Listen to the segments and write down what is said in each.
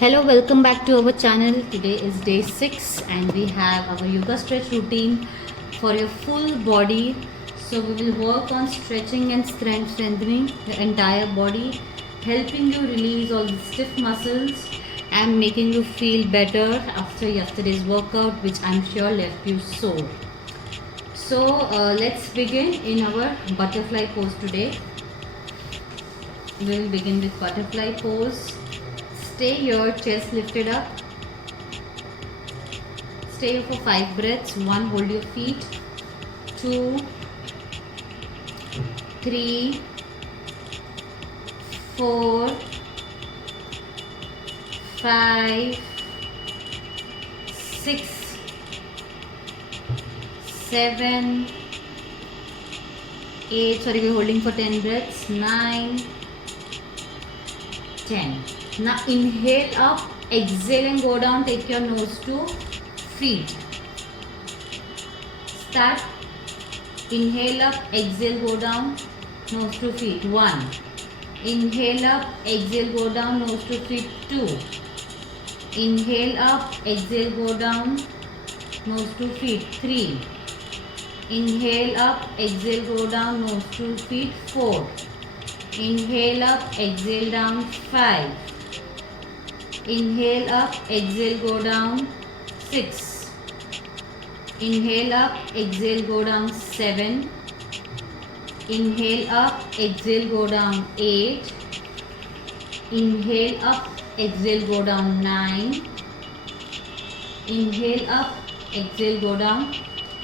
Hello, welcome back to our channel. Today is day 6 and we have our yoga stretch routine for your full body. So we will work on stretching and strengthening the entire body, helping you release all the stiff muscles and making you feel better after yesterday's workout, which I'm sure left you sore. So let's begin in our butterfly pose today. We will begin with butterfly pose. Stay here, chest lifted up. Stay here for 5 breaths. 1, hold your feet. 2, 3, 4, 5, 6, 7, 8. Sorry, we're holding for 10 breaths. 9, 10. Now inhale up, exhale and go down. Take your nose to feet. Start. Inhale up, exhale, go down, nose to feet. 1. Inhale up, exhale, go down, nose to feet. 2. Inhale up, exhale, go down, nose to feet. 3. Inhale up, exhale, go down, nose to feet. 4. Inhale up, exhale down. 5. Inhale up, exhale, go down. 6. Inhale up, exhale, go down. 7. Inhale up, exhale, go down. 8. Inhale up, exhale, go down. 9. Inhale up, exhale, go down.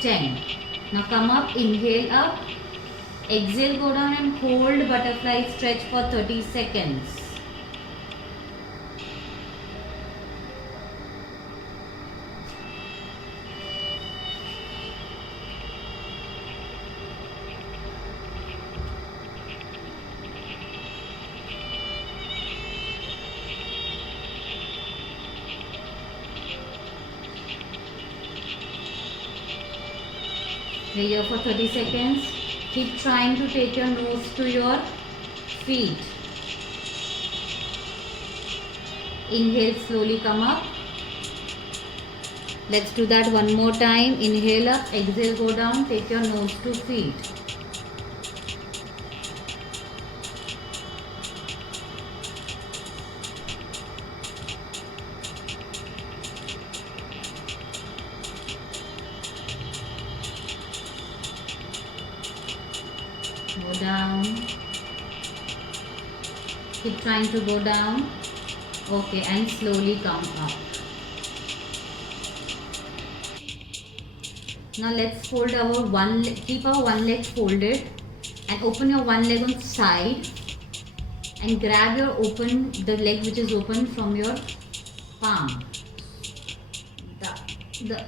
10. Now come up, inhale up, exhale, go down and hold butterfly stretch for 30 seconds. Stay here for 30 seconds. Keep trying to take your nose to your feet. Inhale, slowly come up. Let's do that one more time. Inhale up, exhale, go down. Take your nose to feet. Go down. Keep trying to go down. Okay, and slowly come up. Now let's fold our one leg, keep our one leg folded and open your one leg on side and grab the leg which is open from your palm.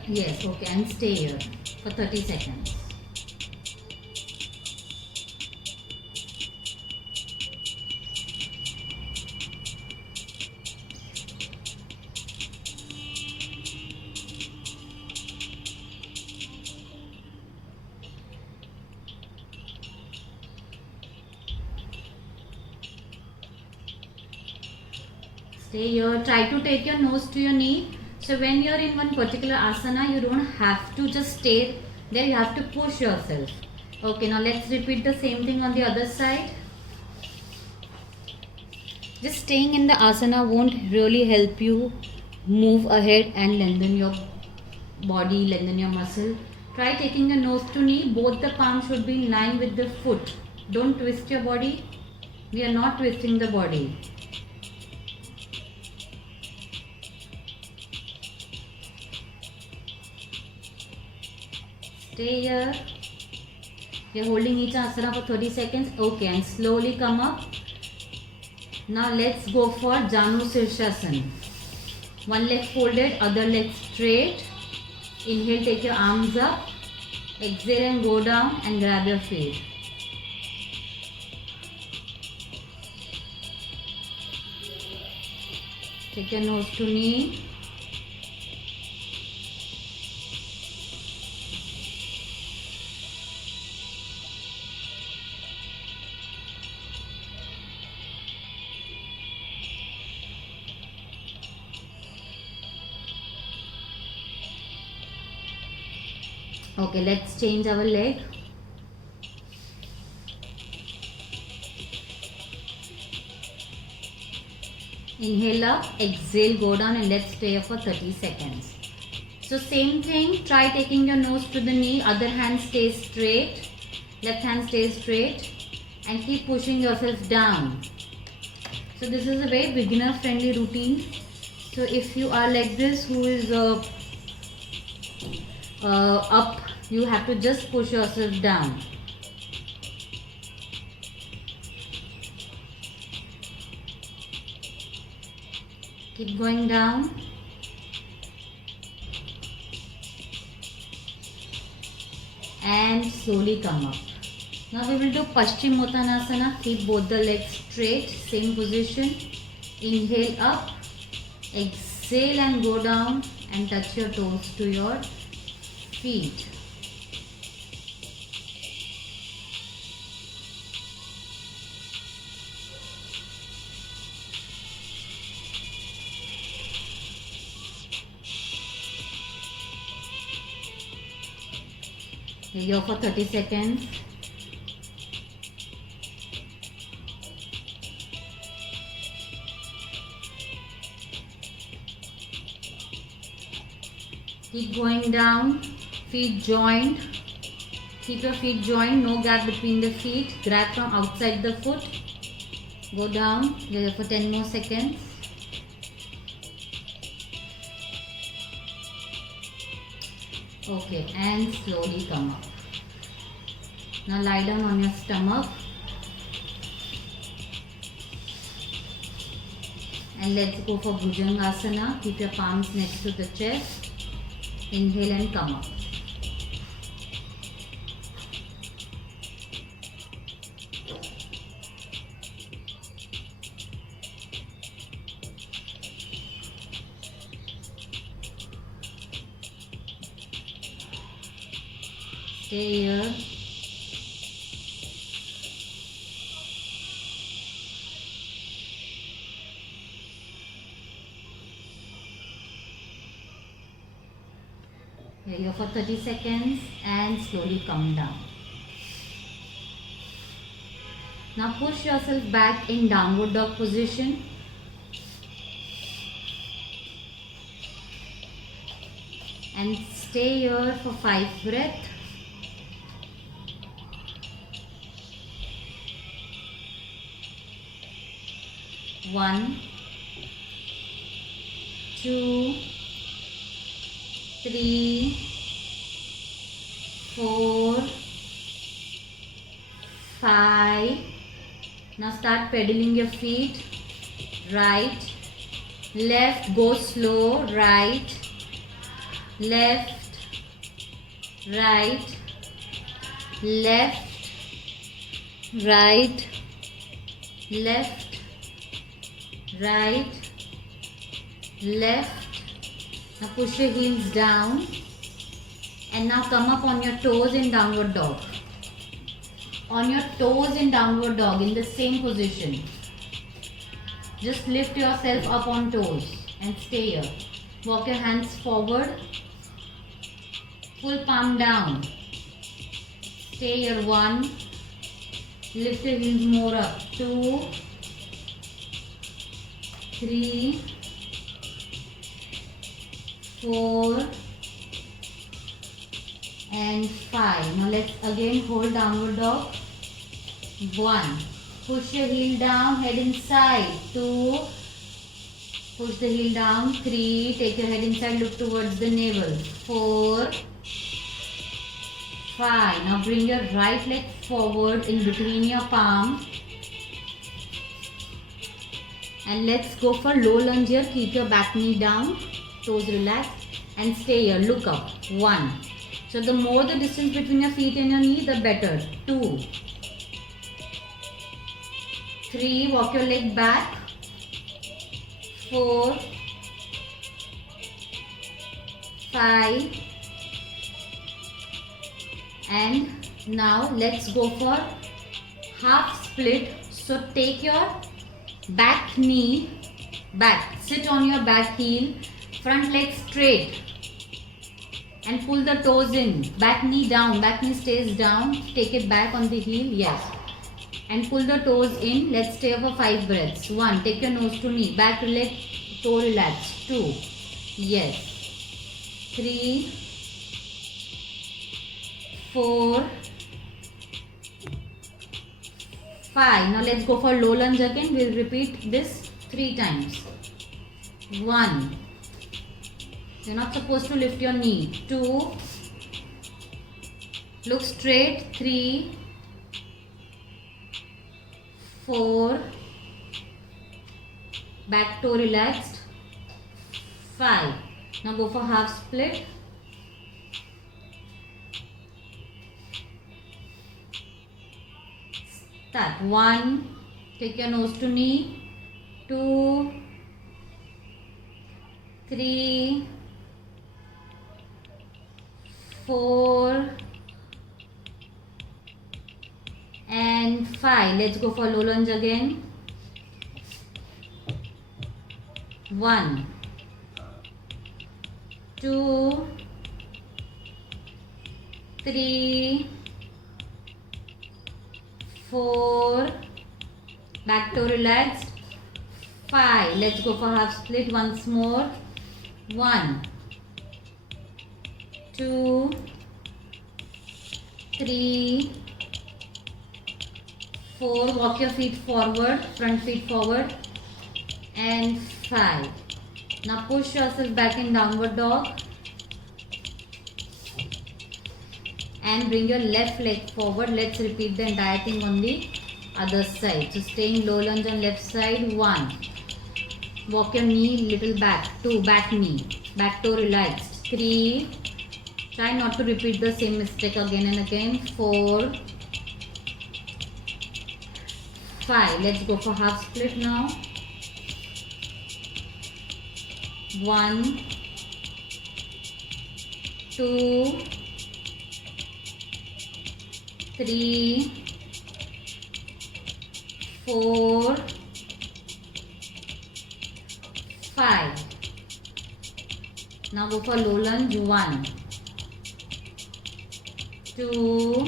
Yes, okay, and stay here for 30 seconds. Stay here. Try to take your nose to your knee. So when you are in one particular asana, you don't have to just stay there. You have to push yourself. Okay, now let's repeat the same thing on the other side. Just staying in the asana won't really help you move ahead and lengthen your body, lengthen your muscle. Try taking your nose to knee. Both the palms should be in line with the foot. Don't twist your body. We are not twisting the body. Stay here. We are holding each asana for 30 seconds. Okay, and slowly come up. Now let's go for Janu Shirshasana. One leg folded, other leg straight. Inhale, take your arms up. Exhale and go down and grab your feet. Take your nose to knee. Okay, let's change our leg. Inhale up, exhale, go down, and let's stay for 30 seconds. So same thing, try taking your nose to the knee, other hand stays straight, left hand stays straight, and keep pushing yourself down. So this is a very beginner friendly routine. So if you are like this, who is up, you have to just push yourself down. Keep going down. And slowly come up. Now we will do Paschimottanasana. Keep both the legs straight, same position. Inhale up, exhale and go down and touch your toes to your feet. Here for 30 seconds. Keep going down, feet joined. Keep your feet joined, no gap between the feet. Grab from outside the foot. Go down here for 10 more seconds. Okay, and slowly come up. Now lie down on your stomach. And let's go for Bhujangasana. Keep your palms next to the chest. Inhale and come up. Stay here. Here for 30 seconds and slowly come down. Now push yourself back in downward dog position. And stay here for 5 breaths. One, two, 3, 4, 5. Now start pedaling your feet. Right, left, go slow. Right, left, right, left, right, left, right, left. Now push your heels down and now come up on your toes in downward dog. On your toes in downward dog in the same position. Just lift yourself up on toes and stay here. Walk your hands forward. Full palm down. Stay here. 1. Lift your heels more up. 2, 3, 4 and 5. Now let's again hold downward dog. 1. Push your heel down, head inside. 2. Push the heel down. 3. Take your head inside, look towards the navel. 4. 5. Now bring your right leg forward in between your palm. And let's go for low lunge here. Keep your back knee down. Toes relaxed and stay here. Look up. 1. So the more the distance between your feet and your knee, the better. 2, 3. Walk your leg back. 4, 5. And now let's go for half split. So take your back knee back. Sit on your back heel. Front leg straight. And pull the toes in. Back knee down. Back knee stays down. Take it back on the heel. Yes. And pull the toes in. Let's stay for 5 breaths. 1. Take your nose to knee. Back leg, toe relax. 2. Yes. 3. 4. 5. Now let's go for low lunge again. We'll repeat this 3 times. 1. You're not supposed to lift your knee. 2. Look straight. 3. 4. Back toe relaxed. 5. Now go for half split. Start. 1. Take your nose to knee. 2. 3. 4 and 5. Let's go for low lunge again. 1, 2, 3, 4. Back toe relaxed. 5. Let's go for half split once more. 1, 2, 3, 4. Walk your feet forward, front feet forward, and 5. Now push yourself back in downward dog and bring your left leg forward. Let's repeat the entire thing on the other side. So staying low lunge on left side. 1. Walk your knee little back. 2. Back knee. Back toe relaxed. 3. Try not to repeat the same mistake again and again. 4. 5. Let's go for half split now. 1, 2, 3, 4, 5. Now go for low lunge. 1, 2,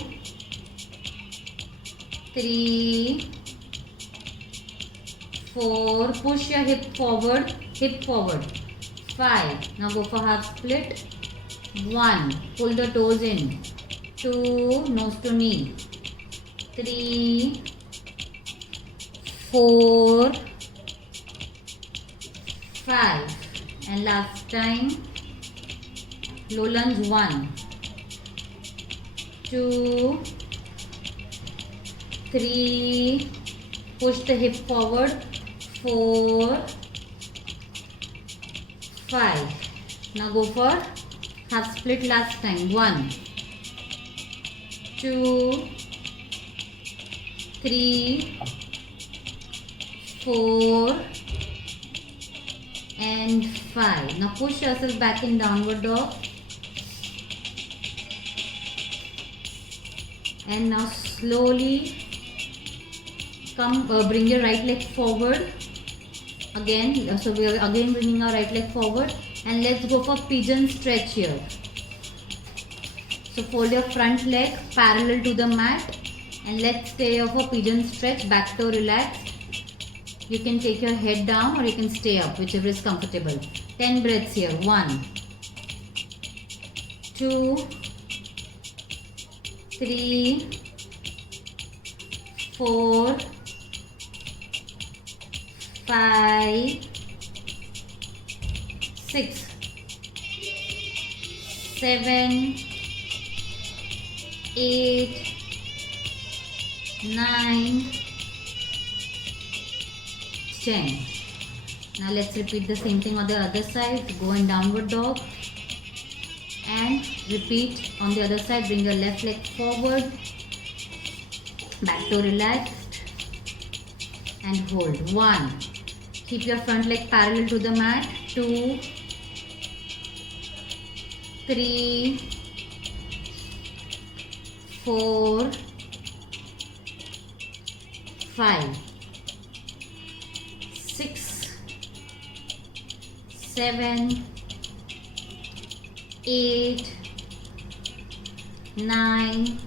3, 4. Push your hip forward. 5. Now go for half split. 1. Pull the toes in. 2. Nose to knee. 3, 4, 5. And last time. Low lunge. 1, 2, 3. Push the hip forward. 4, 5. Now go for half split last time. 1, 2, 3, 4 and 5. Now push yourself back in downward dog. And now slowly bring your right leg forward. Again, so we are again bringing our right leg forward, and let's go for pigeon stretch here. So fold your front leg parallel to the mat, and let's stay here for pigeon stretch. Back toe relaxed. You can take your head down or you can stay up, whichever is comfortable. 10 breaths here. 1, 2, 3, 4, 5, 6, 7, 8, 9, 10. Now let's repeat the same thing on the other side. Go in downward dog and repeat on the other side. Bring your left leg forward, back toe relaxed, and hold. 1. Keep your front leg parallel to the mat. 2, 3, 4, 5, 6, 7, 8, 9,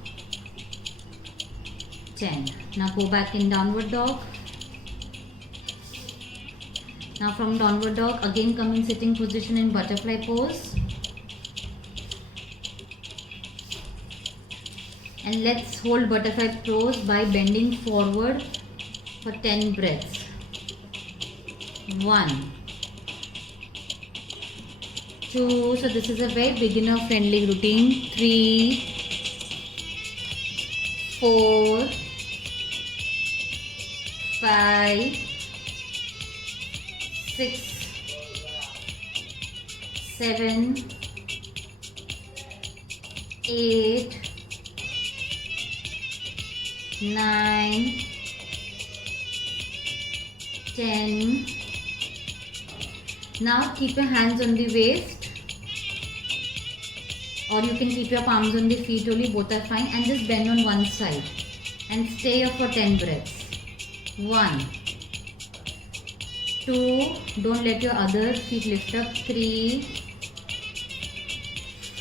10. Now go back in downward dog. Now from downward dog again come in sitting position in butterfly pose. And let's hold butterfly pose by bending forward for 10 breaths. 1, 2, so this is a very beginner friendly routine. 3, 4, 5, 6, 7, 8, 9, 10. Now keep your hands on the waist, or you can keep your palms on the feet only, both are fine, and just bend on one side and stay here for 10 breaths. 1, 2, don't let your other feet lift up. 3,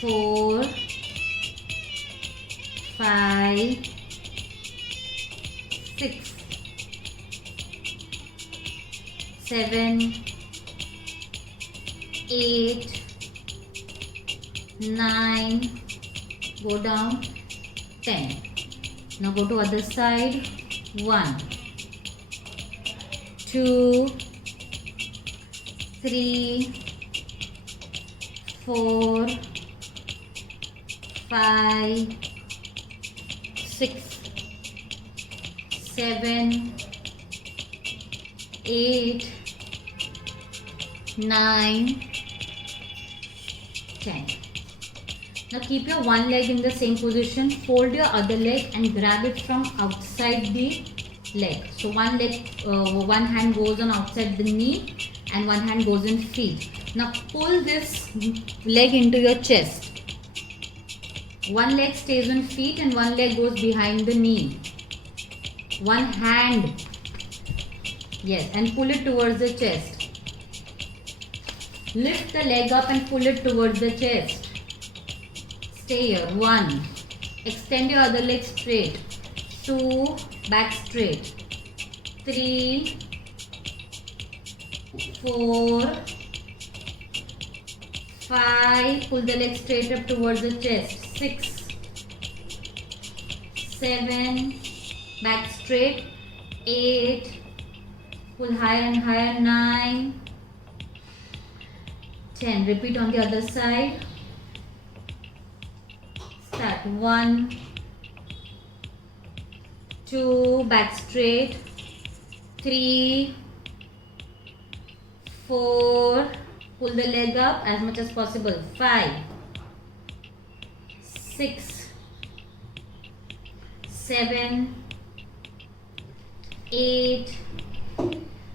4, 5, 6, 7, 8, 9, go down, 10. Now go to other side. 1, 2, 3, 4, 5, 6, 7, 8, 9, 10. Now keep your one leg in the same position, fold your other leg and grab it from outside the leg. So one hand goes on outside the knee and one hand goes in feet. Now pull this leg into your chest. One leg stays on feet and one leg goes behind the knee. One hand, yes, and pull it towards the chest. Lift the leg up and pull it towards the chest. Stay here. 1, extend your other leg straight. 2, back straight. 3, 4, 5, pull the leg straight up towards the chest. 6, 7, back straight. 8, pull higher and higher. 9, 10. Repeat on the other side. Start. 1, 2, back straight. 3, 4, pull the leg up as much as possible. 5, 6, 7, 8,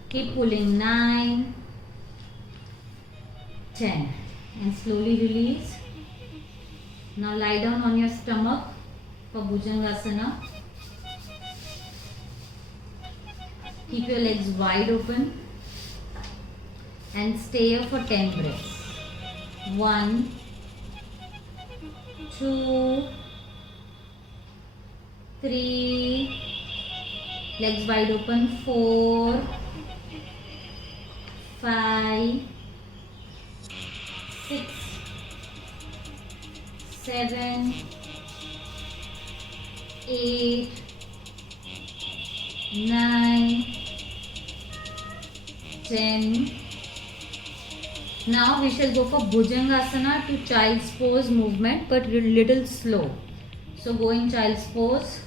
keep pulling. 9, 10, and slowly release. Now lie down on your stomach for Bhujangasana. Keep your legs wide open and stay here for 10 breaths. 1, 2, 3, legs wide open. 4, 5, 6, 7, 8, 9, 10. Now we shall go for Bhujangasana to child's pose movement, but little slow. So go in child's pose.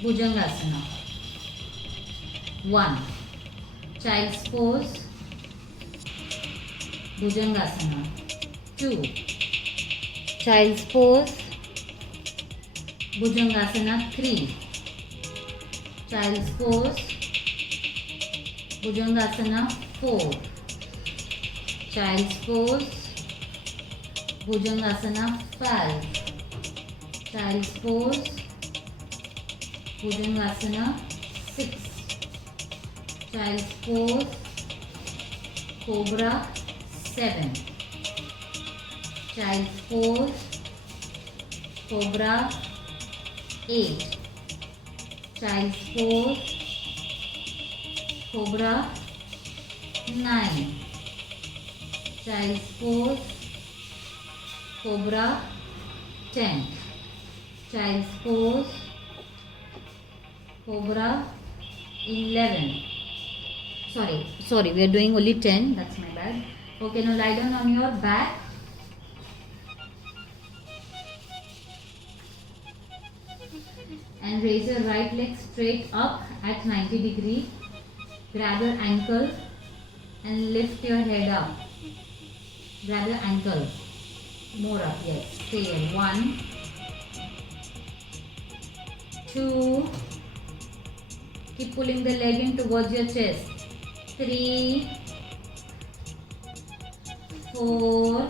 Bhujangasana. 1, child's pose. Bhujangasana. 2, child's pose. Bhujangasana. 3, child's pose. Bhujangasana. 4, child's pose. Bhujangasana. 5, child's pose. Bhujangasana. 6, child's pose. Cobra. 7, child's pose, cobra, 8, child's pose, cobra, 9, child's pose, cobra, 10, child's pose, cobra, 11. Sorry, we are doing only 10, that's my bad. Okay, now lie down on your back. And raise your right leg straight up at 90 degree. Grab your ankle and lift your head up. Grab your ankle. More up, yes. Stay here. 1, 2. Keep pulling the leg in towards your chest. 3, 4,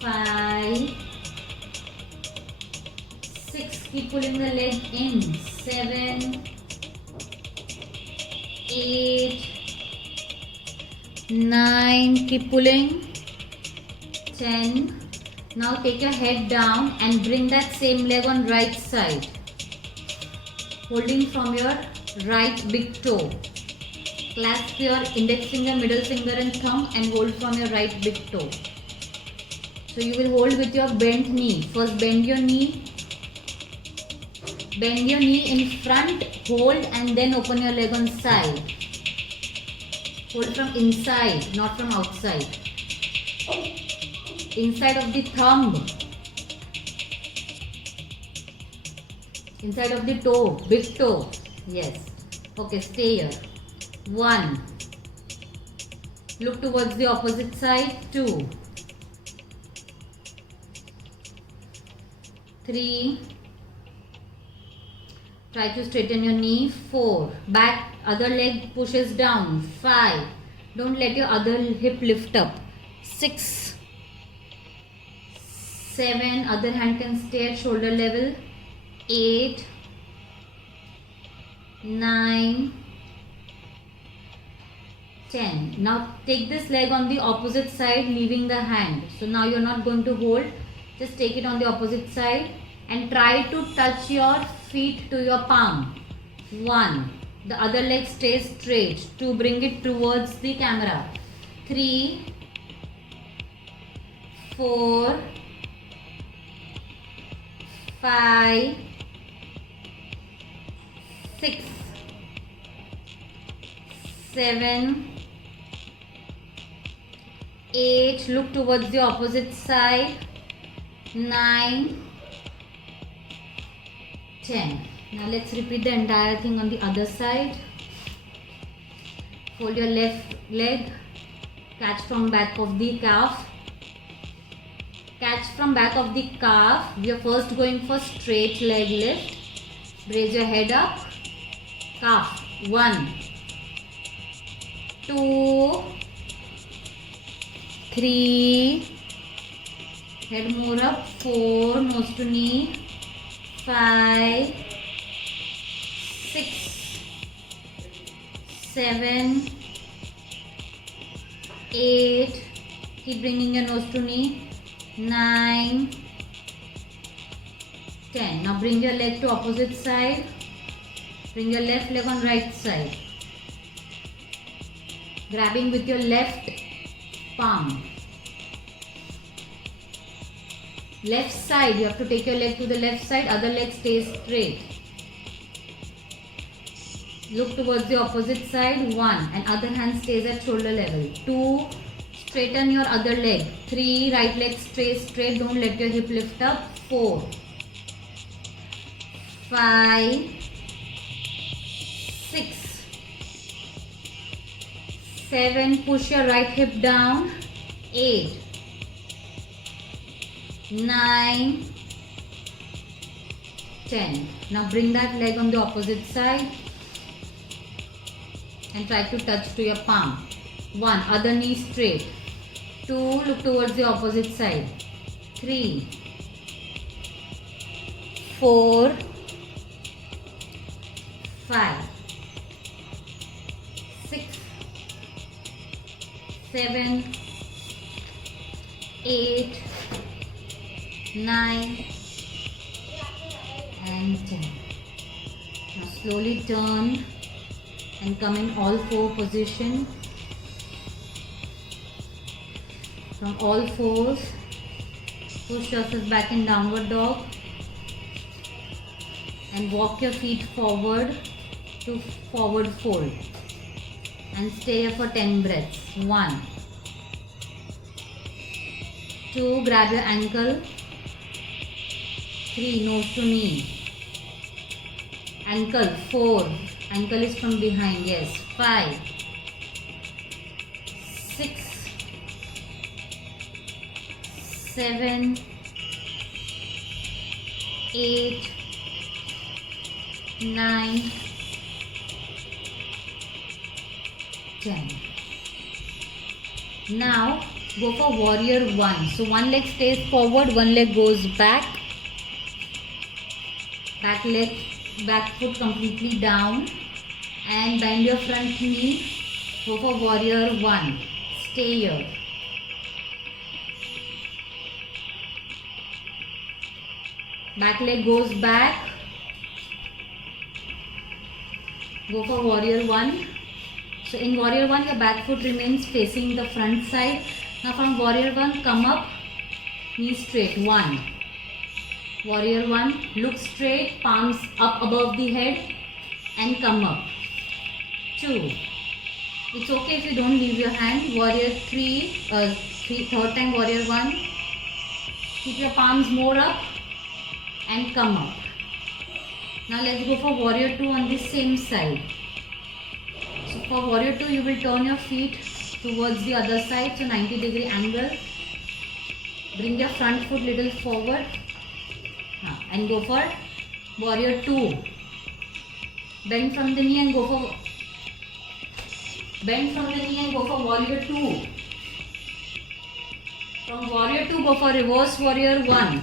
5, 6. Keep pulling the leg in. 7, 8, 9. Keep pulling. 10. Now take your head down and bring that same leg on right side. Holding from your right big toe. Clasp your index finger, middle finger and thumb and hold from your right big toe. So you will hold with your bent knee. First bend your knee. Bend your knee in front, hold and then open your leg on side. Hold from inside, not from outside. Inside of the thumb. Inside of the toe, big toe. Yes. Okay, stay here. 1. Look towards the opposite side. 2. 3. Try to straighten your knee. 4. Back, other leg pushes down. 5. Don't let your other hip lift up. 6. 7. Other hand can stay at shoulder level. 8, 9, 10. Now take this leg on the opposite side, leaving the hand. So now you're not going to hold. Just take it on the opposite side and try to touch your feet to your palm. 1. The other leg stays straight. 2. Bring it towards the camera. 3, 4, 5, 6, 7, 8. Look towards the opposite side. 9, 10. Now let's repeat the entire thing on the other side. Fold your left leg. Catch from back of the calf. Catch from back of the calf. We are first going for straight leg lift. Raise your head up. Calf. 1, 2, 3. Head more up. 4. Nose to knee. 5, 6, 7, 8. Keep bringing your nose to knee. 9, 10. Now bring your leg to opposite side. Bring your left leg on right side. Grabbing with your left palm. Left side, you have to take your leg to the left side, other leg stays straight. Look towards the opposite side. 1. And other hand stays at shoulder level. 2. Straighten your other leg. 3. Right leg stays straight. Don't let your hip lift up. 4. 5. 6. 7. Push your right hip down. 8. 9, 10. Now bring that leg on the opposite side and try to touch to your palm. 1. Other knee straight. 2. Look towards the opposite side. 3, 4, 5, 6, 7, 8, 9 and 10. Now slowly turn and come in all four position. From all fours, push yourself back in downward dog and walk your feet forward to forward fold and stay here for 10 breaths. 1, 2, grab your ankle. 3, nose to knee. Ankle. 4, ankle is from behind. Yes. 5, 6, 7, 8, 9, 10. Now go for warrior 1. So one leg stays forward, one leg goes back. Back foot completely down and bend your front knee. Go for warrior 1. Stay here. Back leg goes back. Go for warrior 1. So in warrior 1 your back foot remains facing the front side. Now from warrior 1 come up, knee straight. 1. Warrior 1, look straight, palms up above the head and come up. 2. It's okay if you don't leave your hand. Warrior 3, third time warrior 1. Keep your palms more up and come up. Now let's go for warrior 2 on the same side. So for warrior 2 you will turn your feet towards the other side, so 90-degree angle. Bring your front foot little forward and go for warrior 2. Bend from the knee and go for warrior 2. From warrior 2 go for reverse warrior 1.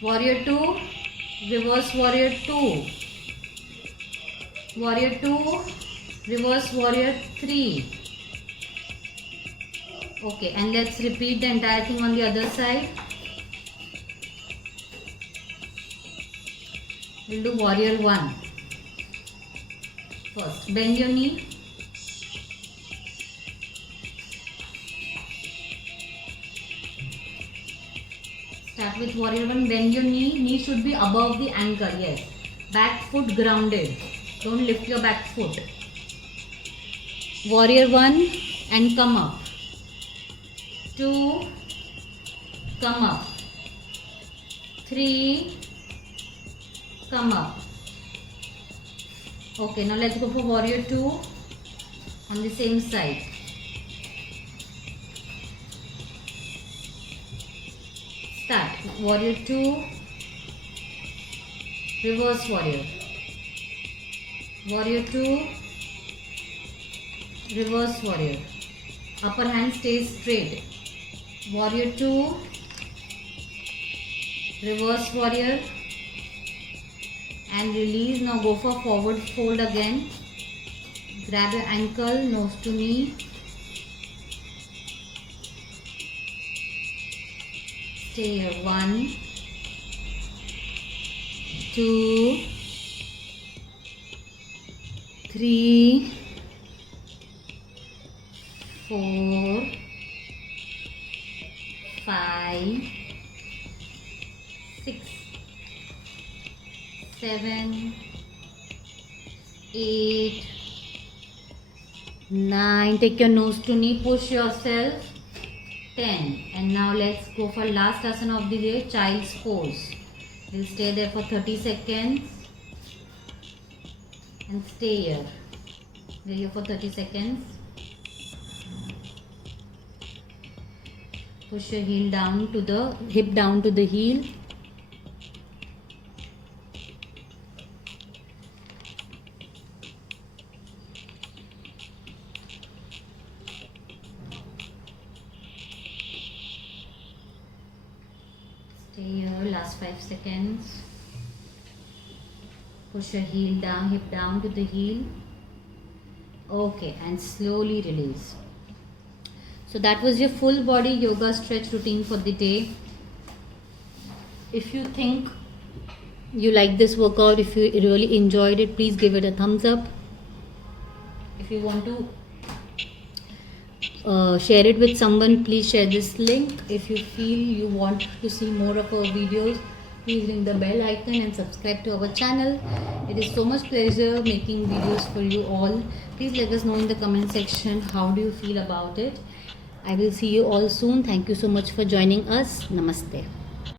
Warrior 2, reverse warrior 2. Warrior 2, reverse warrior 3. Okay, and let's repeat the entire thing on the other side. We'll do warrior 1. First, bend your knee. Start with warrior 1, bend your knee. Knee should be above the ankle, yes. Back foot grounded. Don't lift your back foot. Warrior 1 and come up. 2, come up. 3, come up. Okay, now let's go for warrior 2 on the same side. Start. Warrior 2, reverse warrior. Warrior 2, reverse warrior. Upper hand stays straight. Warrior 2, reverse warrior and release. Now go for forward fold again. Grab your ankle, nose to knee. Stay here. 1, 2, 3, 4, 5, 6, 7, 8, 9. Take your nose to knee, push yourself. 10. And now let's go for last asana of the day, child's pose. We'll stay there for 30 seconds and stay here. We're here for 30 seconds. Push your heel down to the hip, down to the heel. Stay here, last 5 seconds. Push your heel down, hip down to the heel. Okay, and slowly release. So that was your full body yoga stretch routine for the day. If you think you like this workout, if you really enjoyed it, please give it a thumbs up. If you want to share it with someone, please share this link. If you feel you want to see more of our videos, please ring the bell icon and subscribe to our channel. It is so much pleasure making videos for you all. Please let us know in the comment section how do you feel about it. I will see you all soon. Thank you so much for joining us. Namaste.